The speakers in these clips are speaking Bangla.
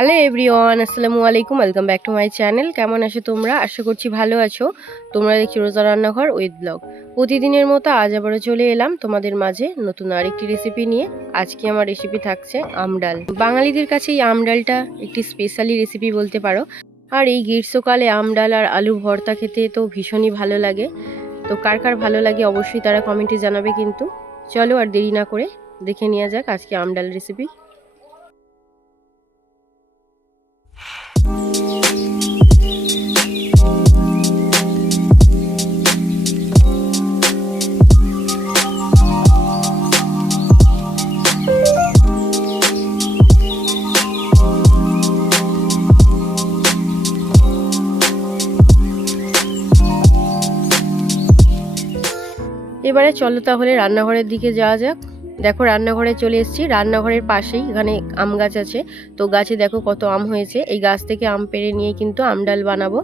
হ্যালো এভরিওয়ান, আসসালামু আলাইকুম। Welcome back to my channel. কেমন আছো তোমরা? আশা করছি ভালো আছো। তোমরা দেখছি রোজা রান্নাঘর উইথ ব্লগ। প্রতিদিনের মতো আজ আবারও চলে এলাম তোমাদের মাঝে নতুন আরেকটি রেসিপি নিয়ে। আজকে আমার রেসিপি থাকছে আমডাল। বাঙালিদের কাছে এই আমডালটা একটি স্পেশালি রেসিপি বলতে পারো। আর এই গ্রীষ্মকালে আমডাল আর আলু ভর্তা খেতে তো ভীষণই ভালো লাগে। তো কার কার ভালো লাগে অবশ্যই তারা কমেন্টে জানাবে কিন্তু। চলো আর দেরি না করে দেখে নেওয়া যাক আজকে আমডাল রেসিপি। এবারে চলো তাহলে রান্নাঘরের দিকে যাওয়া যাক। দেখো রান্নাঘরে চলে এসেছি। রান্নাঘরের পাশেই এখানে আম গাছ আছে। তো গাছে দেখো কত আম হয়েছে। এই গাছ থেকে আম পেড়ে নিয়ে কিন্তু আমডাল বানাবো।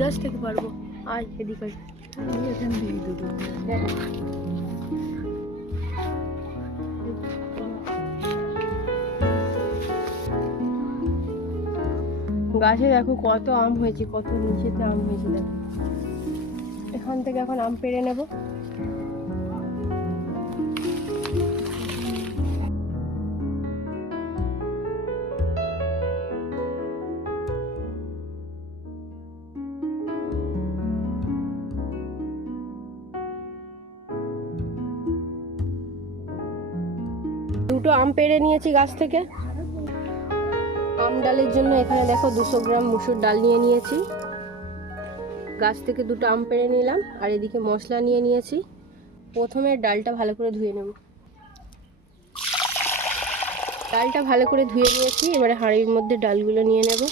গাছ থেকে পারবো। আয় এদিকে গাছে দেখো কত আম হয়েছে, কত নিচেতে আম হয়েছে। দেখো এখান থেকে এখন আম পেড়ে নেব। দুটো আম পেড়ে নিয়েছি গাছ থেকে। আম ডালের জন্য এখানে দেখো 200 গ্রাম মুসুর ডাল নিয়ে নিয়েছি। গাছ থেকে দুটো আম পেড়ে নিলাম। আর এদিকে মশলা নিয়ে নিয়েছি। প্রথমে ডালটা ভালো করে ধুয়ে নেব। ডালটা ভালো করে ধুয়ে নিয়েছি। এবারে হাঁড়ির মধ্যে ডালগুলো নিয়ে নেব।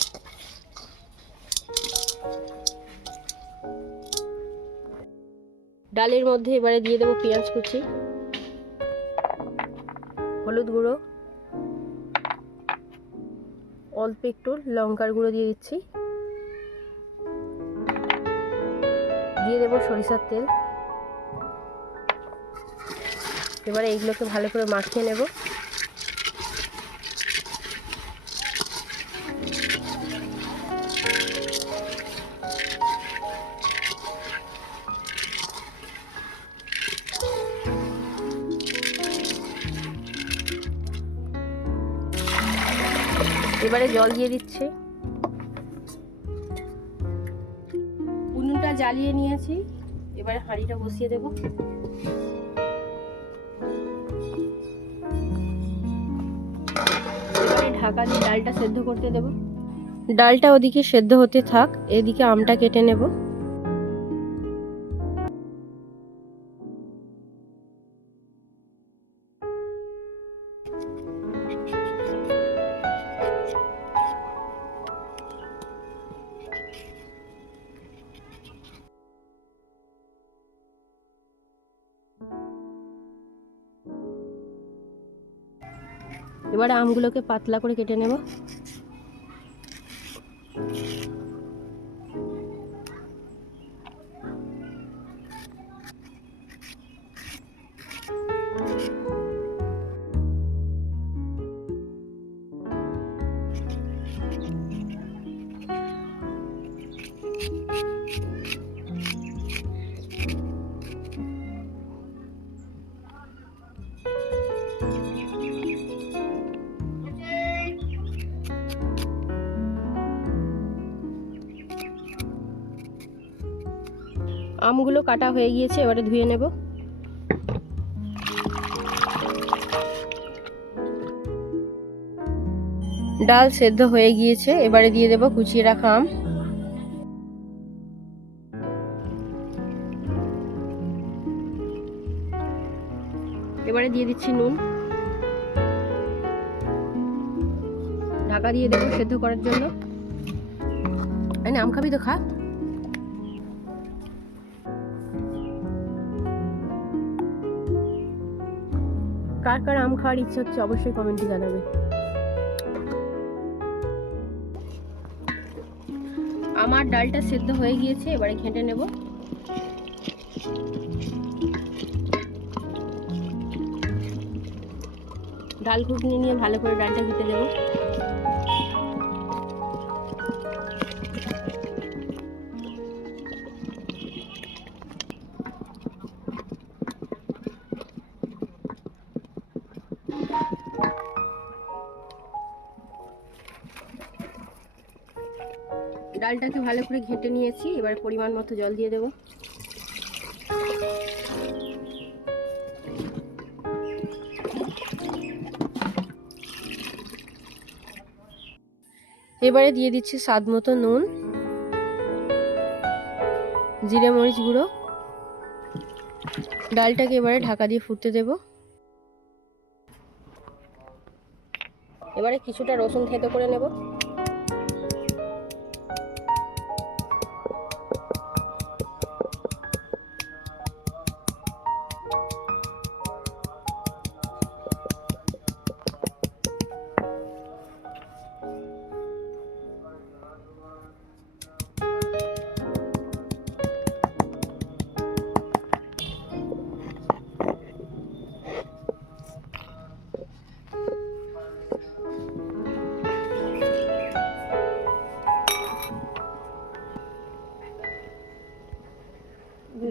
ডালের মধ্যে এবারে দিয়ে দেবো পেঁয়াজ কুচি, হলুদ গুঁড়ো, অল্প একটু লঙ্কার গুঁড়ো দিয়ে দিচ্ছি, দিয়ে দেবো সরিষার তেল। এবারে এইগুলোকে ভালো করে মাখিয়ে নেব। এবারে জল দিয়ে দিচ্ছি। উনুনটা জ্বালিয়ে নিয়েছি। এবারে হাঁড়িটা বসিয়ে দেব। এবারে ঢাকা দিয়ে ডালটা সেদ্ধ করতে দেব। ডালটা ওদিকে সেদ্ধ হতে থাক, এদিকে আমটা কেটে নেব। এবারে আমগুলোকে পাতলা করে কেটে নেব। আমগুলো কাটা হয়ে গিয়েছে, এবারে ধুয়ে নেব। ডাল সেদ্ধ হয়ে গিয়েছে, এবারে দিয়ে দেব কুচিয়ে রাখা আম। এবারে দিয়ে দিচ্ছি নুন। ঢাকা দিয়ে দেবো সেদ্ধ করার জন্য। আম খাবি তো খা। কার কার আম খাওয়ার ইচ্ছা হচ্ছে অবশ্যই কমেন্টে জানাবে। আমার ডালটা সেদ্ধ হয়ে গিয়েছে, এবারে ঘেঁটে নেব। ডাল ঘুটনি নিয়ে ভালো করে ডালটা ঘেঁটে দেব। ডালটাকে ভালো করে ঘেঁটে নিয়েছি, এবার পরিমাণ মতো জল দিয়ে দেব। এবারে দিয়ে দিচ্ছি স্বাদ মতো নুন, জিরে মরিচ গুঁড়ো। ডালটাকে এবারে ঢাকা দিয়ে ফুটতে দেব। এবারে কিছুটা রসুন থেঁতো করে নেব।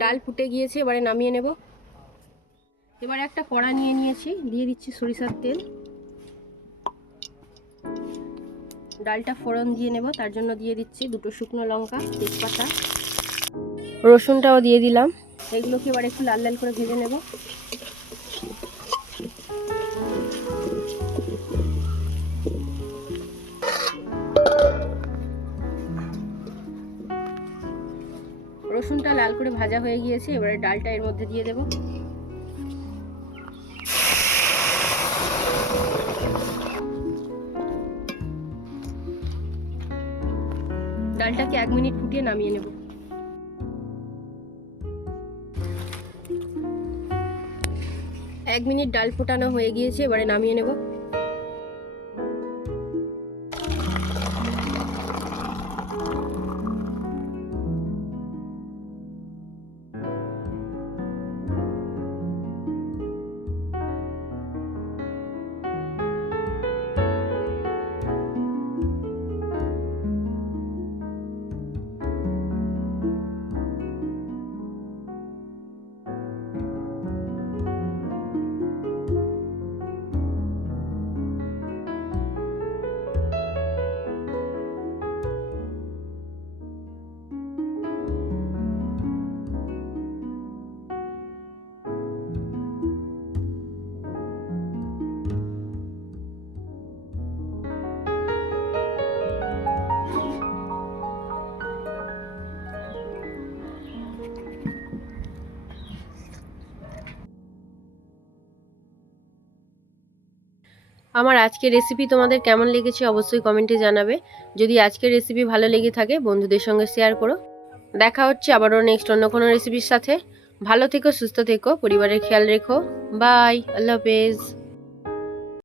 ডাল ফুটে গিয়েছে, এবারে নামিয়ে নেব। এবারে একটা কড়া নিয়ে নিয়েছি, দিয়ে দিচ্ছি সরিষার তেল। ডালটা ফোড়ন দিয়ে নেব, তার জন্য দিয়ে দিচ্ছি দুটো শুকনো লঙ্কা, তেজপাতা, রসুনটাও দিয়ে দিলাম। এগুলোকে এবার একটু লাল লাল করে ভেজে নেব। রসুনটা লাল করে ভাজা হয়ে গিয়েছে, এবারে ডালটা এর মধ্যে দিয়ে দেব। ডালটাকে 1 মিনিট ফুটিয়ে নামিয়ে নেব। এক মিনিট ডাল ফোটানো হয়ে গিয়েছে, এবারে নামিয়ে নেব। আমার আজকের রেসিপি তোমাদের কেমন লেগেছে অবশ্যই কমেন্টে জানাবে। যদি আজকের রেসিপি ভালো লেগে থাকে বন্ধুদের সঙ্গে শেয়ার করো। দেখা হচ্ছে আবারও নেক্সট অন্য কোনো রেসিপির সাথে। ভালো থেকো, সুস্থ থেকো, পরিবারের খেয়াল রেখো। বাই, আল্লাহ হাফেজ।